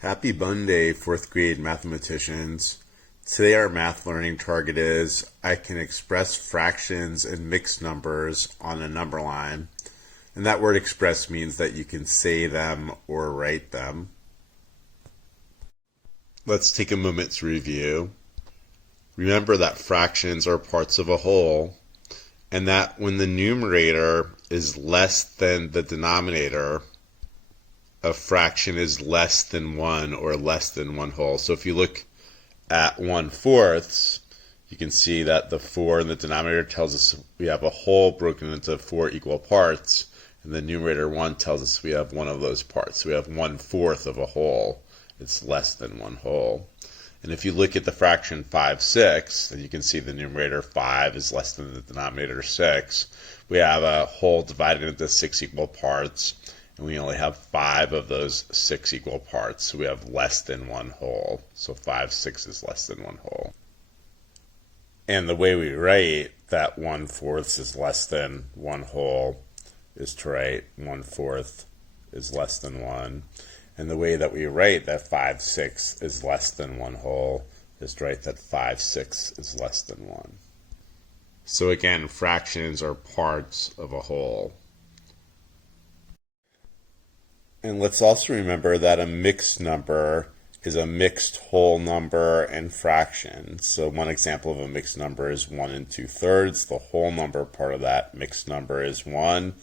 Happy Monday, fourth grade mathematicians. Today our math learning target is I can express fractions and mixed numbers on a number line. And that word express means that you can say them or write them. Let's take a moment to review. Remember that fractions are parts of a whole, and that when the numerator is less than the denominator, a fraction is less than 1 or less than 1 whole. So if you look at 1/4, you can see that the 4 in the denominator tells us we have a whole broken into 4 equal parts, and the numerator 1 tells us we have one of those parts. So we have 1/4 of a whole. It's less than 1 whole. And if you look at the fraction 5/6, then you can see the numerator 5 is less than the denominator 6. We have a whole divided into 6 equal parts, and we only have 5 of those 6 equal parts, so we have less than 1 whole. So 5/6 is less than 1 whole. And the way we write that 1/4 is less than 1 whole is to write 1/4 is less than 1. And the way that we write that 5/6 is less than 1 whole is to write that 5/6 is less than 1. So again, fractions are parts of a whole. And let's also remember that a mixed number is a mixed whole number and fraction. So one example of a mixed number is 1 2/3. The whole number part of that mixed number is 1,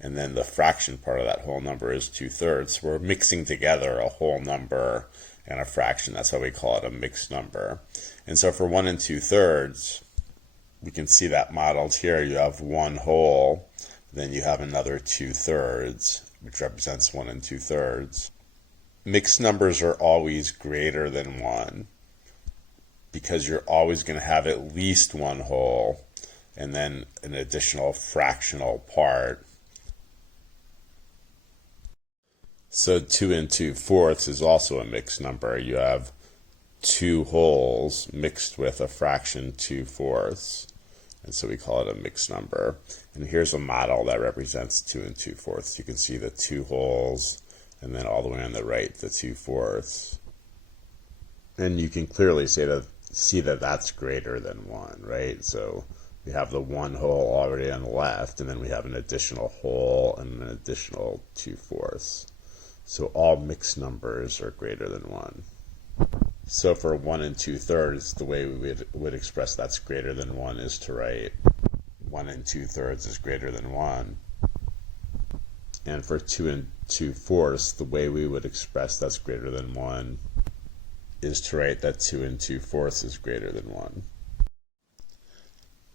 and then the fraction part of that whole number is 2/3. So we're mixing together a whole number and a fraction. That's why we call it a mixed number. And so for 1 2/3, we can see that modeled here. You have 1 whole, then you have another 2/3, which represents 1 2/3. Mixed numbers are always greater than 1 because you're always going to have at least 1 whole and then an additional fractional part. So 2 2/4 is also a mixed number. You have 2 wholes mixed with a fraction 2/4. And so we call it a mixed number. And here's a model that represents 2 2/4. You can see the 2 wholes, and then all the way on the right, the 2/4. And you can clearly see that that's greater than 1, right? So we have the 1 whole already on the left, and then we have an additional whole and an additional 2/4. So all mixed numbers are greater than 1. So for 1 2/3, the way we would express that's greater than 1 is to write 1 2/3 is greater than 1. And for 2 2/4, the way we would express that's greater than 1 is to write that 2 2/4 is greater than 1.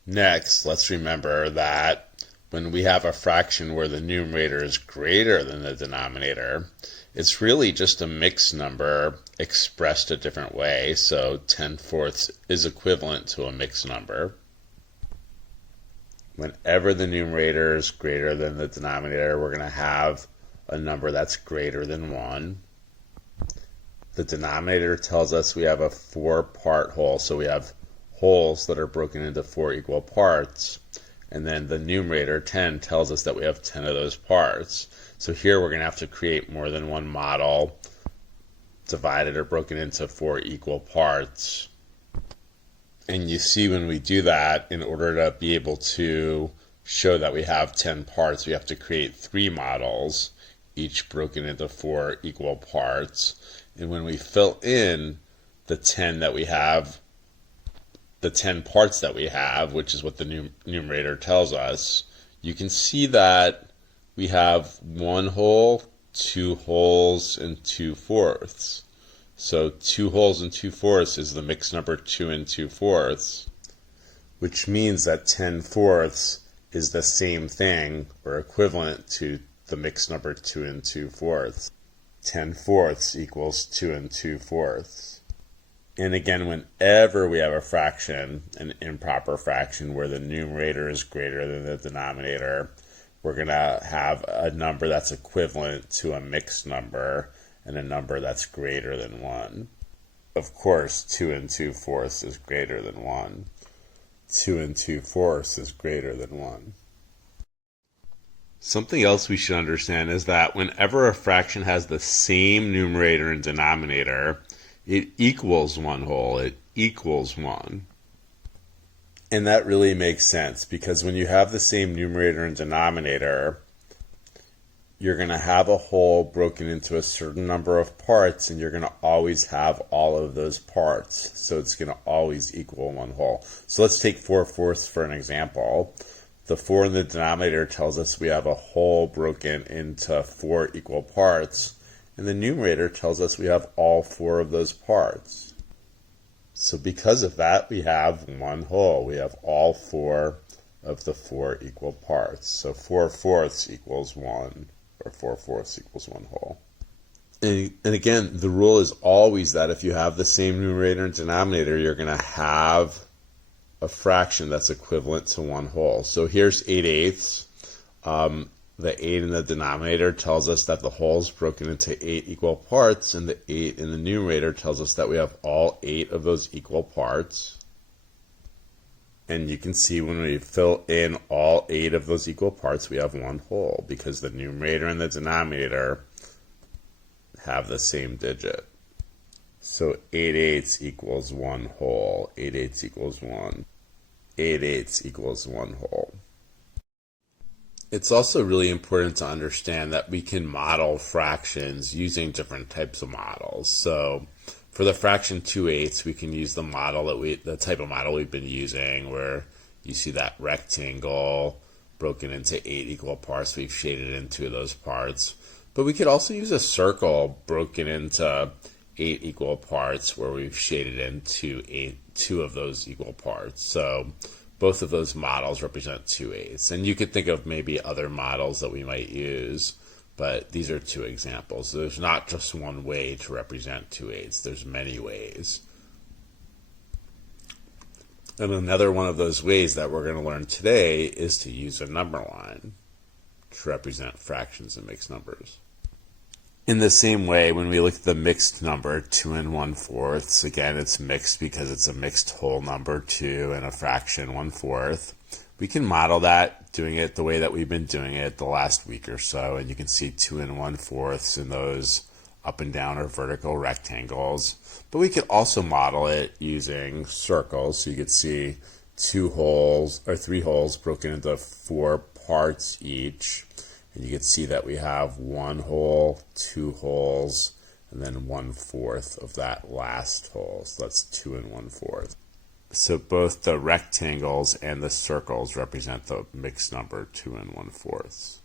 Next, let's remember that when we have a fraction where the numerator is greater than the denominator, it's really just a mixed number expressed a different way. So 10/4 is equivalent to a mixed number. Whenever the numerator is greater than the denominator, we're going to have a number that's greater than 1. The denominator tells us we have a 4-part whole, so we have wholes that are broken into 4 equal parts. And then the numerator, 10, tells us that we have 10 of those parts. So here we're going to have to create more than one model divided or broken into 4 equal parts. And you see when we do that, in order to be able to show that we have 10 parts, we have to create 3 models, each broken into 4 equal parts. And when we fill in the 10 that we have, the 10 parts that we have, which is what the numerator tells us, you can see that we have 1 whole, 2 wholes, and 2/4. So 2 wholes and 2/4 is the mixed number 2 2/4, which means that 10/4 is the same thing or equivalent to the mixed number 2 2/4. 10/4 equals 2 2/4. And again, whenever we have a fraction, an improper fraction, where the numerator is greater than the denominator, we're going to have a number that's equivalent to a mixed number and a number that's greater than 1. Of course, 2 2/4 is greater than 1. 2 2/4 is greater than 1. Something else we should understand is that whenever a fraction has the same numerator and denominator, it equals one whole. It equals 1. And that really makes sense because when you have the same numerator and denominator, you're going to have a whole broken into a certain number of parts, and you're going to always have all of those parts. So it's going to always equal one whole. So let's take 4/4 for an example. The 4 in the denominator tells us we have a whole broken into 4 equal parts, and the numerator tells us we have all 4 of those parts. So because of that, we have one whole. We have all 4 of the 4 equal parts. So 4/4 equals 1, or 4/4 equals one whole. And again, the rule is always that if you have the same numerator and denominator, you're going to have a fraction that's equivalent to one whole. So here's 8/8. The 8 in the denominator tells us that the whole is broken into 8 equal parts, and the 8 in the numerator tells us that we have all 8 of those equal parts. And you can see when we fill in all 8 of those equal parts, we have one whole because the numerator and the denominator have the same digit. So 8/8 equals one whole. 8/8 equals 1. 8/8 equals one whole. It's also really important to understand that we can model fractions using different types of models. So for the fraction 2/8, we can use the type of model we've been using, where you see that rectangle broken into 8 equal parts. We've shaded in 2 of those parts. But we could also use a circle broken into 8 equal parts, where we've shaded in 2 of those equal parts. So both of those models represent 2/8. And you could think of maybe other models that we might use, but these are 2 examples. So there's not just one way to represent 2/8. There's many ways. And another one of those ways that we're going to learn today is to use a number line to represent fractions and mixed numbers. In the same way, when we look at the mixed number 2 1/4, again, it's mixed because it's a mixed whole number 2 and a fraction 1/4. We can model that doing it the way that we've been doing it the last week or so, and you can see 2 1/4 in those up and down or vertical rectangles. But we could also model it using circles, so you could see 2 holes or 3 holes broken into 4 parts each. And you can see that we have 1 hole, 2 holes, and then 1/4 of that last hole. So that's 2 1/4. So both the rectangles and the circles represent the mixed number 2 1/4.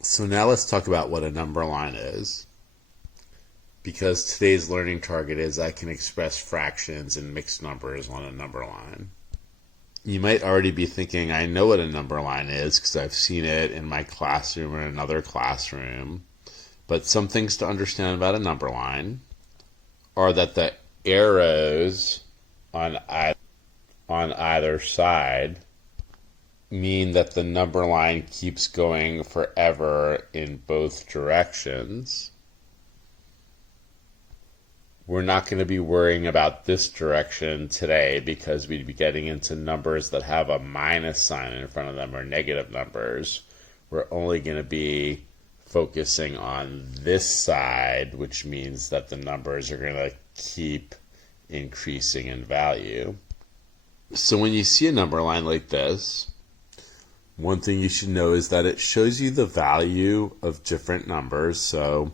So now let's talk about what a number line is. Because today's learning target is I can express fractions and mixed numbers on a number line. You might already be thinking, I know what a number line is because I've seen it in my classroom or in another classroom. But some things to understand about a number line are that the arrows on either side mean that the number line keeps going forever in both directions. We're not going to be worrying about this direction today because we'd be getting into numbers that have a minus sign in front of them or negative numbers. We're only going to be focusing on this side, which means that the numbers are going to keep increasing in value. So when you see a number line like this, one thing you should know is that it shows you the value of different numbers. So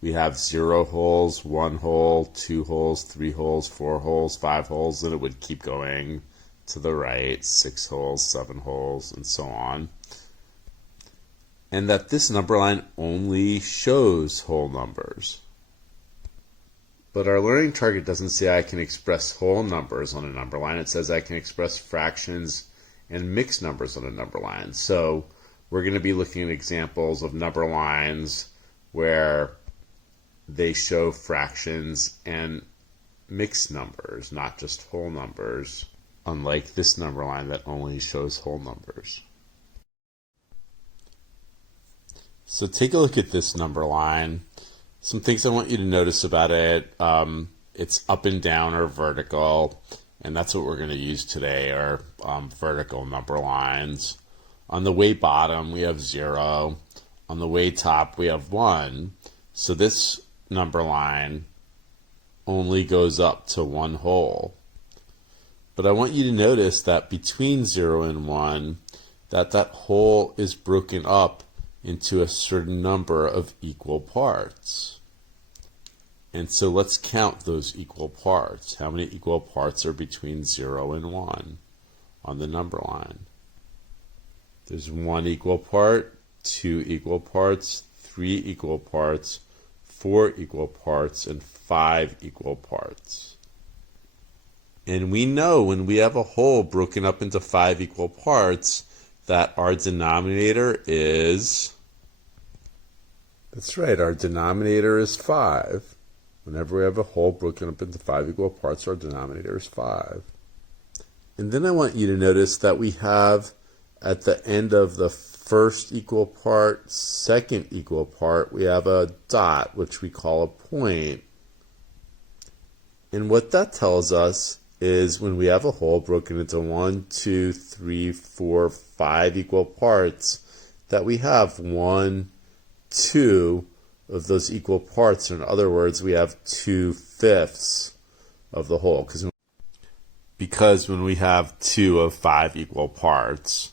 we have 0 holes, 1 hole, 2 holes, 3 holes, 4 holes, 5 holes, and it would keep going to the right, 6 holes, 7 holes, and so on. And that this number line only shows whole numbers. But our learning target doesn't say I can express whole numbers on a number line. It says I can express fractions and mixed numbers on a number line. So we're going to be looking at examples of number lines where they show fractions and mixed numbers, not just whole numbers, unlike this number line that only shows whole numbers. So take a look at this number line. Some things I want you to notice about it. It's up and down or vertical, and that's what we're going to use today, are vertical number lines. On the way bottom, we have 0. On the way top, we have 1. So this number line only goes up to one whole. But I want you to notice that between 0 and 1, that whole is broken up into a certain number of equal parts. And so let's count those equal parts. How many equal parts are between 0 and 1 on the number line? There's 1 equal part, 2 equal parts, 3 equal parts, 4 equal parts, and 5 equal parts. And we know when we have a whole broken up into 5 equal parts that our denominator is, that's right, our denominator is 5. Whenever we have a whole broken up into 5 equal parts, our denominator is 5. And then I want you to notice that we have at the end of the first equal part, second equal part, we have a dot, which we call a point. And what that tells us is when we have a whole broken into 1, 2, 3, 4, 5 equal parts, that we have 1, 2 of those equal parts. In other words, we have 2/5 of the whole. Because when we have 2 of 5 equal parts,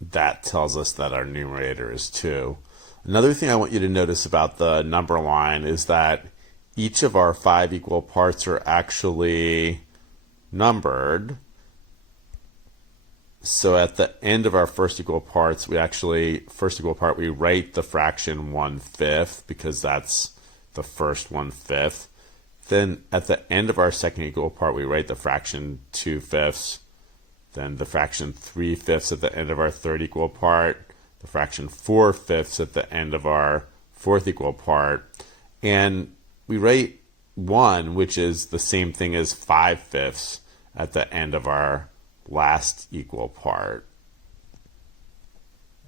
that tells us that our numerator is 2. Another thing I want you to notice about the number line is that each of our 5 equal parts are actually numbered. So at the end of our first equal parts, we write the fraction 1/5 because that's the first 1/5. Then at the end of our second equal part, we write the fraction 2/5. Then the fraction 3/5 at the end of our third equal part, the fraction 4/5 at the end of our fourth equal part, and we write 1, which is the same thing as 5/5 at the end of our last equal part.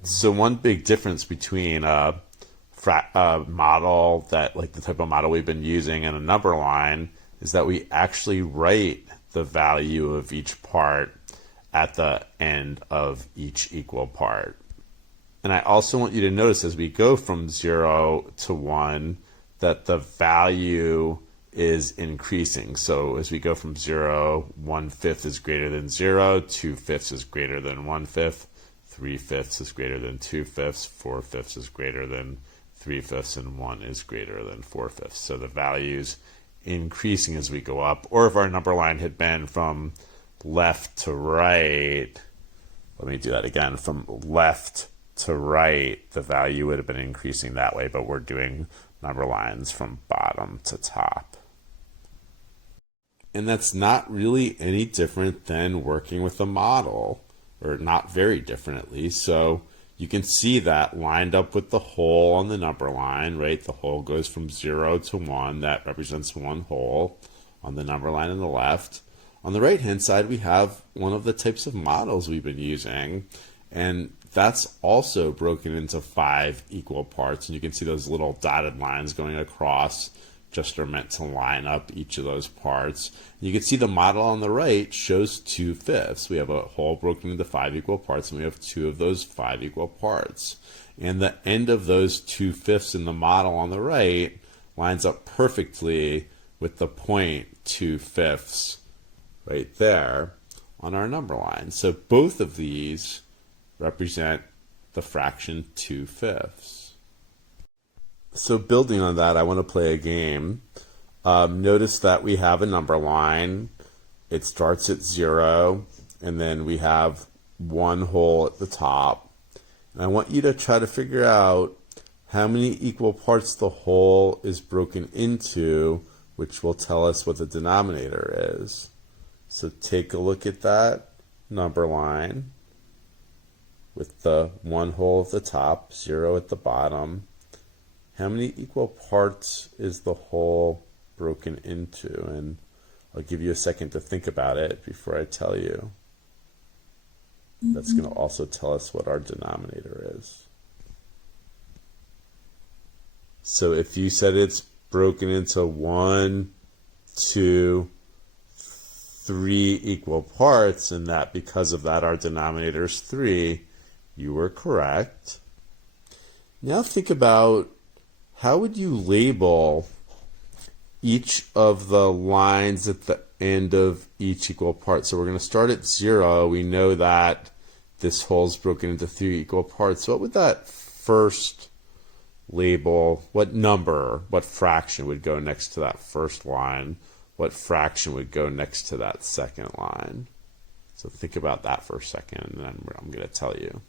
So one big difference between a model that, like the type of model we've been using, and a number line is that we actually write the value of each part at the end of each equal part. And I also want you to notice as we go from 0 to 1 that the value is increasing. So as we go from 0, 1/5 is greater than 0, 2/5 is greater than 1/5, 3/5 is greater than 2/5, 4/5 is greater than 3/5, and 1 is greater than 4/5. So the value's increasing as we go up. Or if our number line had been from left to right, let me do that again, from left to right, the value would have been increasing that way, but we're doing number lines from bottom to top. And that's not really any different than working with a model, or not very different at least. So you can see that lined up with the whole on the number line, right? The whole goes from 0 to 1. That represents one whole on the number line on the left. On the right-hand side, we have one of the types of models we've been using, and that's also broken into 5 equal parts. And you can see those little dotted lines going across just are meant to line up each of those parts. And you can see the model on the right shows 2/5. We have a whole broken into 5 equal parts, and we have 2 of those 5 equal parts. And the end of those 2/5 in the model on the right lines up perfectly with the point 2/5 right there on our number line. So both of these represent the fraction 2/5. So building on that, I want to play a game. Notice that we have a number line. It starts at 0, and then we have one whole at the top. And I want you to try to figure out how many equal parts the whole is broken into, which will tell us what the denominator is. So take a look at that number line with the one whole at the top, 0 at the bottom. How many equal parts is the whole broken into? And I'll give you a second to think about it before I tell you. That's going to also tell us what our denominator is. So if you said it's broken into 1, 2, 3 equal parts, and that because of that our denominator is 3. You were correct. Now think about how would you label each of the lines at the end of each equal part. So we're going to start at 0. We know that this whole is broken into 3 equal parts. So what would that first label, what number, what fraction would go next to that first line? What fraction would go next to that second line? So think about that for a second, and then I'm going to tell you.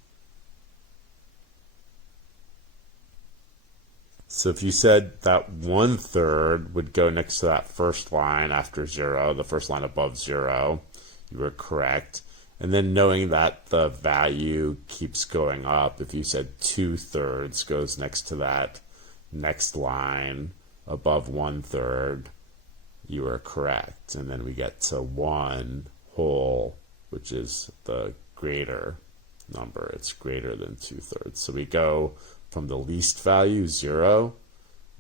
So if you said that 1/3 would go next to that first line after 0, the first line above 0, you were correct. And then knowing that the value keeps going up, if you said 2/3 goes next to that next line above 1/3, you were correct. And then we get to 1 whole, which is the greater number. It's greater than 2/3. So we go from the least value, 0,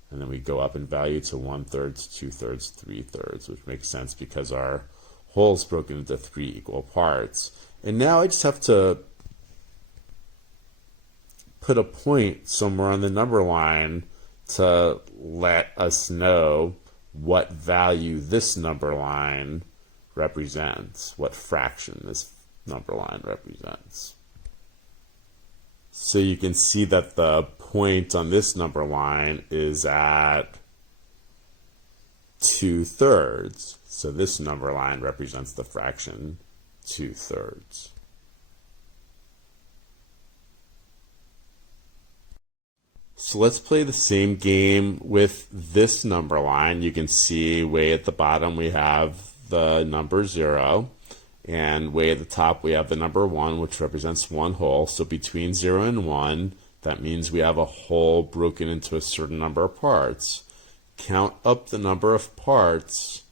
and then we go up in value to 1/3, 2/3, 3/3, which makes sense because our whole is broken into 3 equal parts. And now I just have to put a point somewhere on the number line to let us know what value this number line represents, what fraction this number line represents. So you can see that the point on this number line is at 2/3. So this number line represents the fraction 2/3. So let's play the same game with this number line. You can see way at the bottom we have the number 0. And way at the top we have the number 1, which represents 1 whole. So between 0 and 1, that means we have a whole broken into a certain number of parts. Count up the number of parts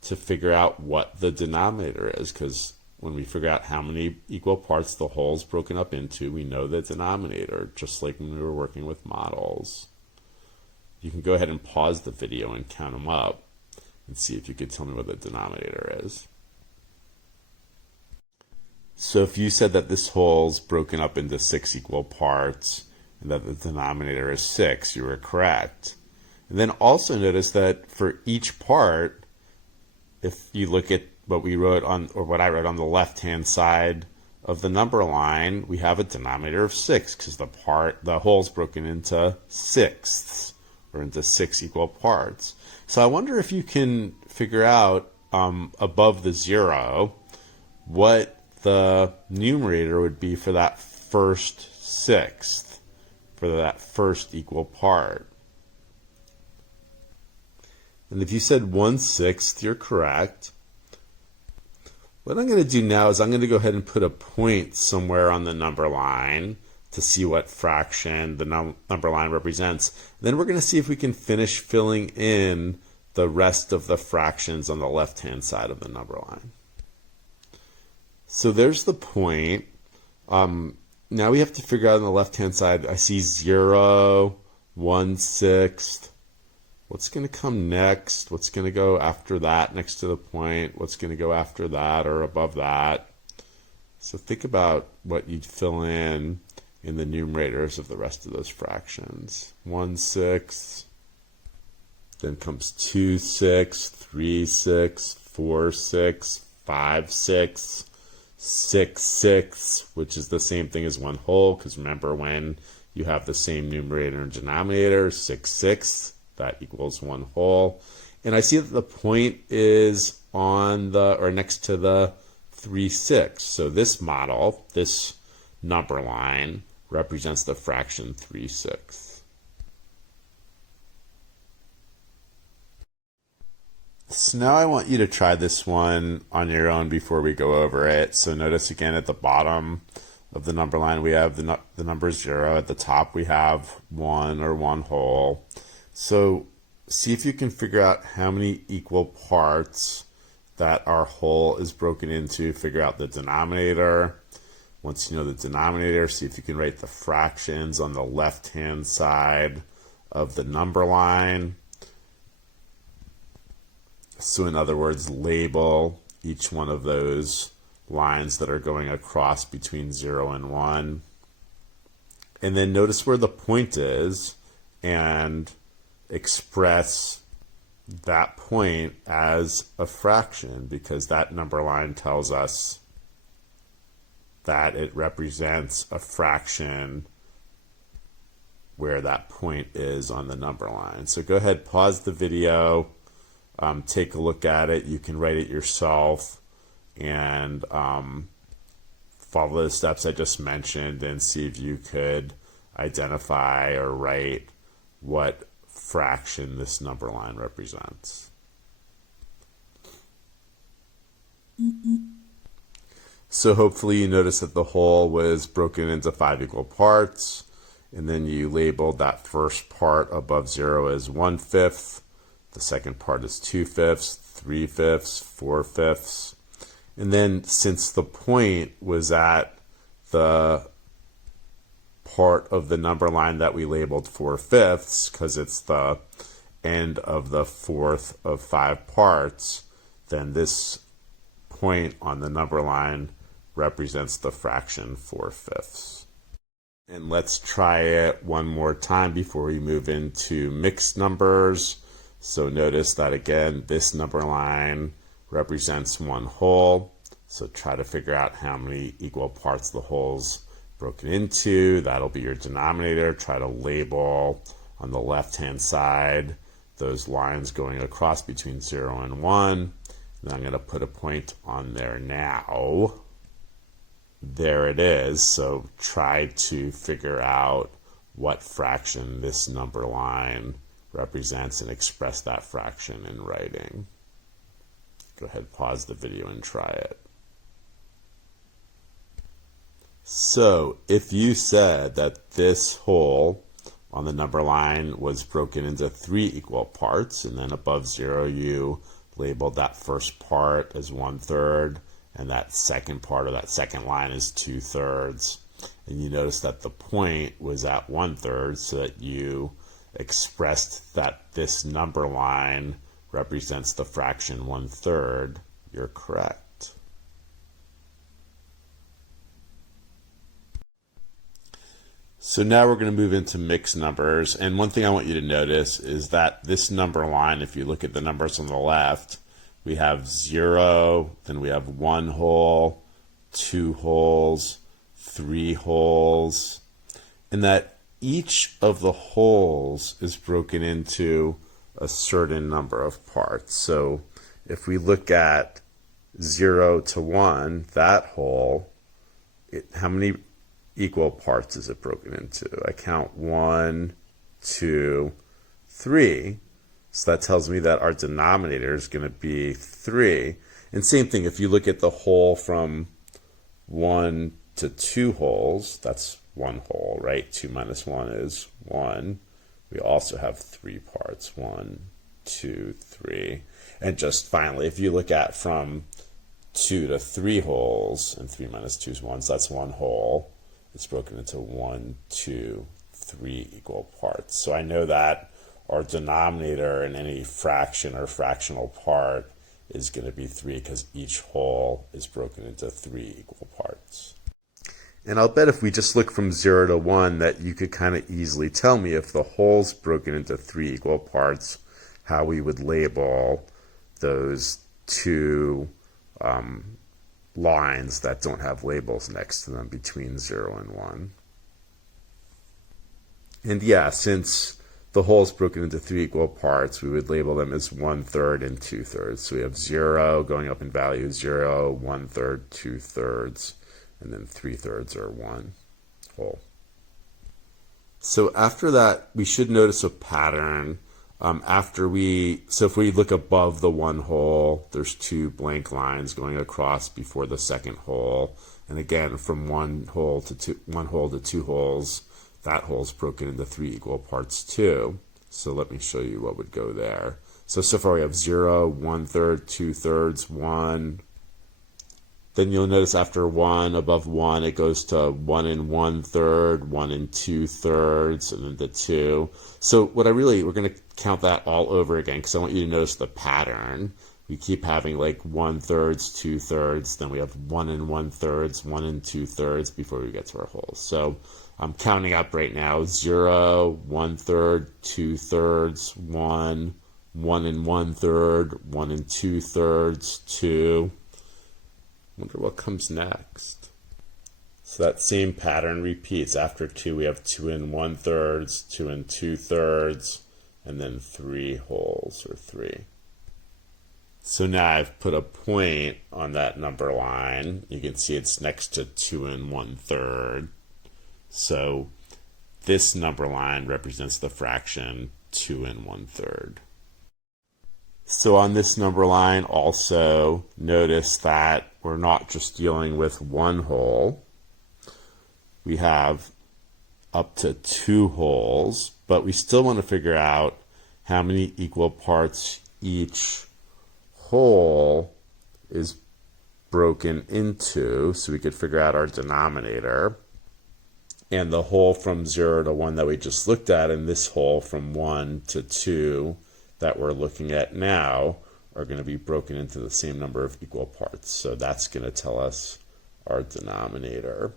to figure out what the denominator is, because when we figure out how many equal parts the whole is broken up into, we know the denominator, just like when we were working with models. You can go ahead and pause the video and count them up and see if you could tell me what the denominator is. So if you said that this whole is broken up into 6 equal parts and that the denominator is 6, you were correct. And then also notice that for each part, if you look at what we wrote on, or what I wrote on the left-hand side of the number line, we have a denominator of 6 because the whole is broken into sixths, or into 6 equal parts. So I wonder if you can figure out above the 0 what the numerator would be for that first sixth, for that first equal part. And if you said 1/6, you're correct. What I'm going to do now is I'm going to go ahead and put a point somewhere on the number line to see what fraction the number line represents. Then we're going to see if we can finish filling in the rest of the fractions on the left-hand side of the number line. So there's the point. Now we have to figure out on the left-hand side, I see 0, 1/6. What's going to come next? What's going to go after that next to the point? What's going to go after that or above that? So think about what you'd fill in the numerators of the rest of those fractions. 1/6. Then comes 2/6, 3/6, 4/6, 5/6. 6/6, which is the same thing as 1 whole, because remember when you have the same numerator and denominator, 6/6, that equals 1 whole. And I see that the point is on the, or next to the 3/6. So this model, this number line, represents the fraction 3/6. So now I want you to try this one on your own before we go over it. So notice again at the bottom of the number line we have the number 0. At the top we have 1 or 1 whole. So see if you can figure out how many equal parts that our whole is broken into. Figure out the denominator. Once you know the denominator, see if you can write the fractions on the left-hand side of the number line. So in other words, label each one of those lines that are going across between 0 and 1. And then notice where the point is and express that point as a fraction, because that number line tells us that it represents a fraction where that point is on the number line. So go ahead, pause the video, take a look at it. You can write it yourself and follow the steps I just mentioned and see if you could identify or write what fraction this number line represents. So hopefully you notice that the whole was broken into 5 equal parts, and then you labeled that first part above 0 as 1/5, the second part is 2/5, 3/5, 4/5, and then since the point was at the part of the number line that we labeled 4/5, because it's the end of the fourth of 5 parts, then this point on the number line represents the fraction 4/5. And let's try it one more time before we move into mixed numbers. So notice that again, this number line represents 1 whole. So try to figure out how many equal parts the whole's broken into. That'll be your denominator. Try to label on the left-hand side those lines going across between 0 and 1. Then I'm going to put a point on there now. There it is. So try to figure out what fraction this number line represents and express that fraction in writing. Go ahead, pause the video and try it. So if you said that this whole on the number line was broken into 3 equal parts, and then above 0 you labeled that first part as 1/3, and that second part of that second line is 2/3, and you notice that the point was at 1/3, so that you expressed that this number line represents the fraction 1/3, you're correct. So now we're going to move into mixed numbers, and one thing I want you to notice is that this number line, if you look at the numbers on the left, we have 0, then we have 1 whole, 2 wholes, 3 wholes, and that each of the wholes is broken into a certain number of parts. So if we look at 0 to 1, that whole, how many equal parts is it broken into? I count 1, 2, 3. So that tells me that our denominator is going to be 3. And same thing, if you look at the whole from 1 to 2 wholes, that's 1 whole, right? 2 minus 1 is 1. We also have 3 parts, 1, 2, 3. And just finally, if you look at from 2 to 3 wholes, and 3 minus 2 is 1, so that's 1 whole. It's broken into 1, 2, 3 equal parts. So I know that our denominator in any fraction or fractional part is going to be 3, because each whole is broken into 3 equal parts. And I'll bet if we just look from 0 to 1 that you could kind of easily tell me if the whole's broken into 3 equal parts, how we would label those two lines that don't have labels next to them between 0 and 1. And yeah, since the whole is broken into 3 equal parts, we would label them as 1/3 and 2/3. So we have 0 going up in value, 0, 1/3, 2/3, and then 3/3 are 1 whole. So after that, we should notice a pattern. So if we look above the 1 whole, there's 2 blank lines going across before the second whole. And again, from 1 whole to 2 wholes, that whole's broken into 3 equal parts too. So let me show you what would go there. So far we have 0, 1/3, 2/3, 1. Then you'll notice after 1, above 1, it goes to 1 and 1/3, 1 and 2/3, and then to 2. So we're going to count that all over again, because I want you to notice the pattern. we keep having like 1/3, 2/3, then we have 1 1/3, 1 2/3 before we get to our holes. So I'm counting up right now: 0, 1/3, 2/3, 1, 1 1/3, 1 2/3, 2. Wonder what comes next. So that same pattern repeats. After 2, we have 2 1/3, 2 2/3, and then 3 holes, or 3. So now I've put a point on that number line. You can see it's next to 2 1/3. So this number line represents the fraction 2 1/3. So on this number line also, notice that we're not just dealing with one hole. We have up to 2 holes, but we still want to figure out how many equal parts each hole is broken into, so we could figure out our denominator. And the hole from 0 to 1 that we just looked at, and this hole from 1 to 2 that we're looking at now, are going to be broken into the same number of equal parts. So that's going to tell us our denominator.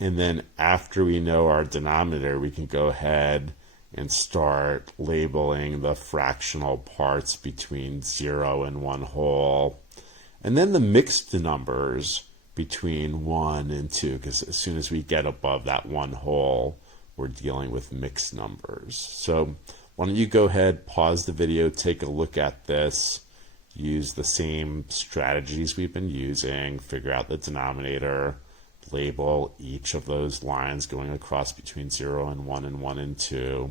And then after we know our denominator, we can go ahead and start labeling the fractional parts between 0 and 1 whole. And then the mixed numbers between 1 and 2, because as soon as we get above that 1 whole, we're dealing with mixed numbers. So why don't you go ahead, pause the video, take a look at this, use the same strategies we've been using, figure out the denominator, label each of those lines going across between 0 and 1 and 1 and 2.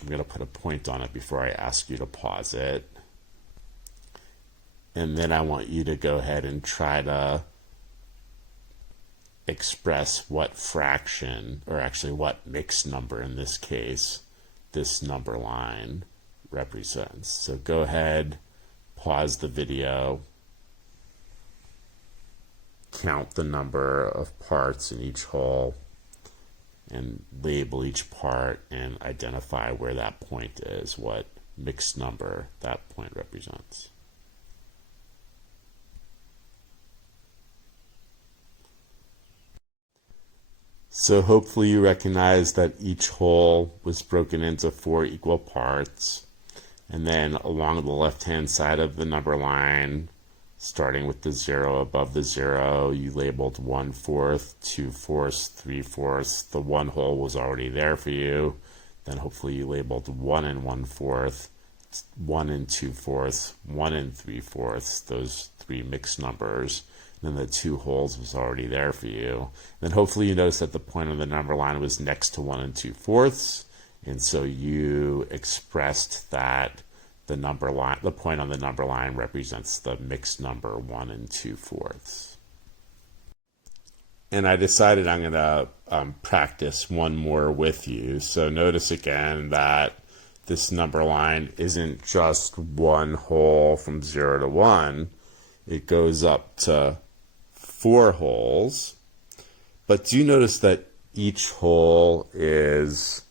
I'm going to put a point on it before I ask you to pause it. And then I want you to go ahead and try to express what fraction, or actually what mixed number in this case, this number line represents. So go ahead, pause the video, count the number of parts in each hole, and label each part and identify where that point is, what mixed number that point represents. So hopefully you recognize that each hole was broken into 4 equal parts, and then along the left-hand side of the number line, starting with the 0 above the 0, you labeled 1/4, 2/4, 3/4. The 1 hole was already there for you. Then hopefully you labeled 1 1/4, 1 2/4, 1 3/4, those 3 mixed numbers. Then the 2 holes was already there for you. Then hopefully you notice that the point on the number line was next to 1 2/4, and so you expressed that the number line, the point on the number line represents the mixed number 1 2/4. And I decided I'm going to practice one more with you. So notice again that this number line isn't just one hole from 0 to 1. It goes up to 4 holes. But do you notice that each hole is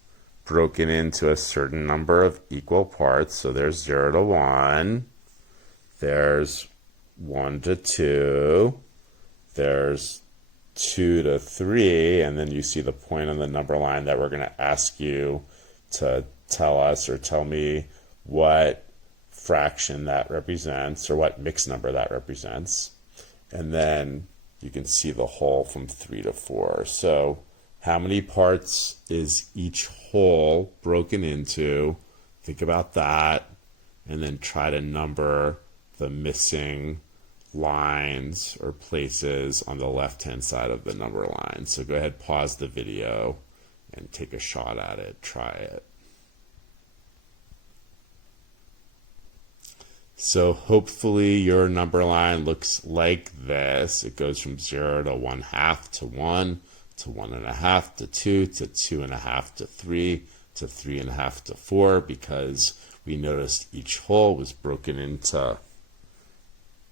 broken into a certain number of equal parts? So there's 0 to 1, there's 1 to 2, there's 2 to 3, and then you see the point on the number line that we're going to ask you to tell us or tell me what fraction that represents, or what mixed number that represents. And then you can see the hole from 3 to 4. So how many parts is each hole broken into? Think about that, and then try to number the missing lines or places on the left-hand side of the number line. So go ahead, pause the video, and take a shot at it. Try it. So hopefully your number line looks like this. It goes from 0 to 1/2 to 1 to 1 1/2 to 2 to 2 1/2 to 3 to 3 1/2 to 4, because we noticed each hole was broken into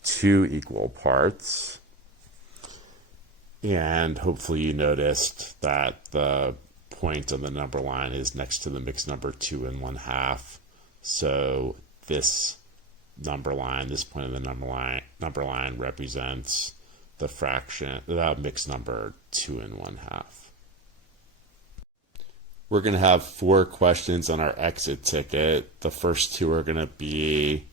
2 equal parts. And hopefully you noticed that the point on the number line is next to the mixed number 2 1/2. So this number line, this point of the number line represents the mixed number 2 1/2. We're going to have 4 questions on our exit ticket. The first 2 are going to be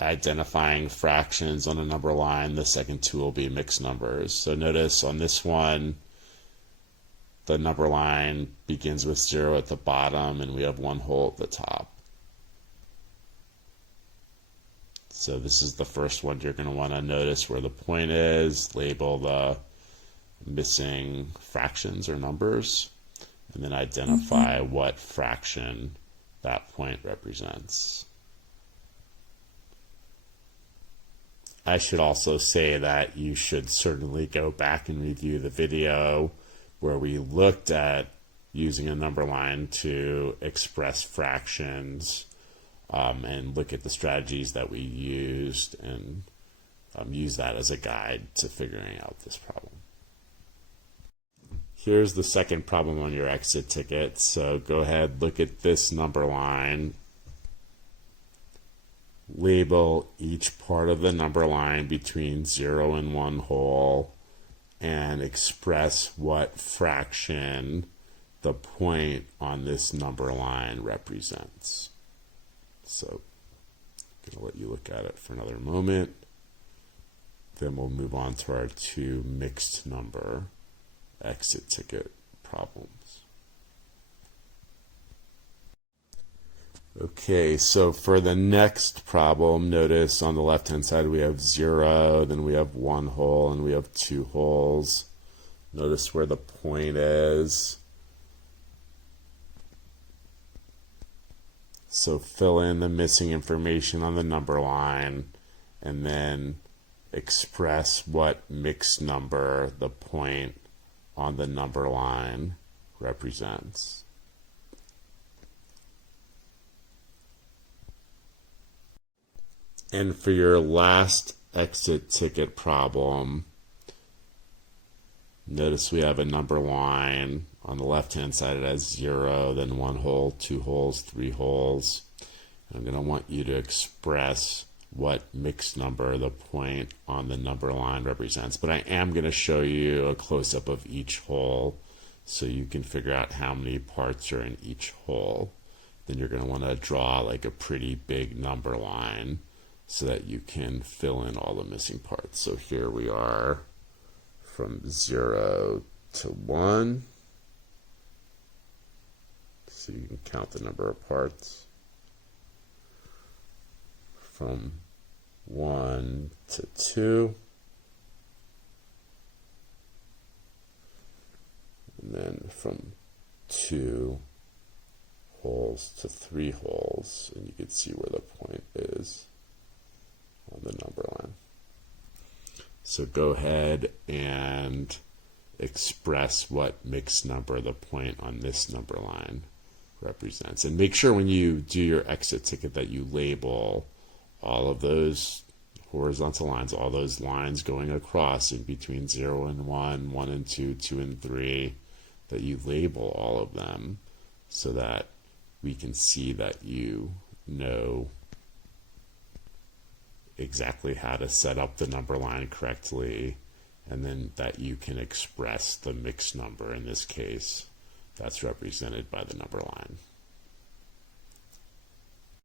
identifying fractions on a number line. The second 2 will be mixed numbers. So notice on this one, the number line begins with 0 at the bottom and we have 1 hole at the top. So this is the first one. You're going to want to notice where the point is, label the missing fractions or numbers, and then identify what fraction that point represents. I should also say that you should certainly go back and review the video where we looked at using a number line to express fractions, and look at the strategies that we used and use that as a guide to figuring out this problem. Here's the second problem on your exit ticket. So go ahead, look at this number line, label each part of the number line between 0 and 1 whole, and express what fraction the point on this number line represents. So I'm going to let you look at it for another moment. Then we'll move on to our 2 mixed number exit ticket problems. Okay, so for the next problem, notice on the left-hand side we have 0, then we have 1 hole, and we have 2 holes. Notice where the point is. So fill in the missing information on the number line, and then express what mixed number the point on the number line represents. And for your last exit ticket problem, notice we have a number line. On the left-hand side, it has 0, then 1 hole, 2 holes, 3 holes. I'm going to want you to express what mixed number the point on the number line represents. But I am going to show you a close-up of each hole so you can figure out how many parts are in each hole. Then you're going to want to draw like a pretty big number line so that you can fill in all the missing parts. So here we are from 0 to 1. So you can count the number of parts. From 1 to 2. And then from 2 holes to 3 holes. And you can see where the point is on the number line. So go ahead and express what mixed number the point on this number line represents. And make sure when you do your exit ticket that you label all of those horizontal lines, all those lines going across in between 0 and 1, 1 and 2, 2 and 3, that you label all of them so that we can see that you know exactly how to set up the number line correctly, and then that you can express the mixed number in this case that's represented by the number line.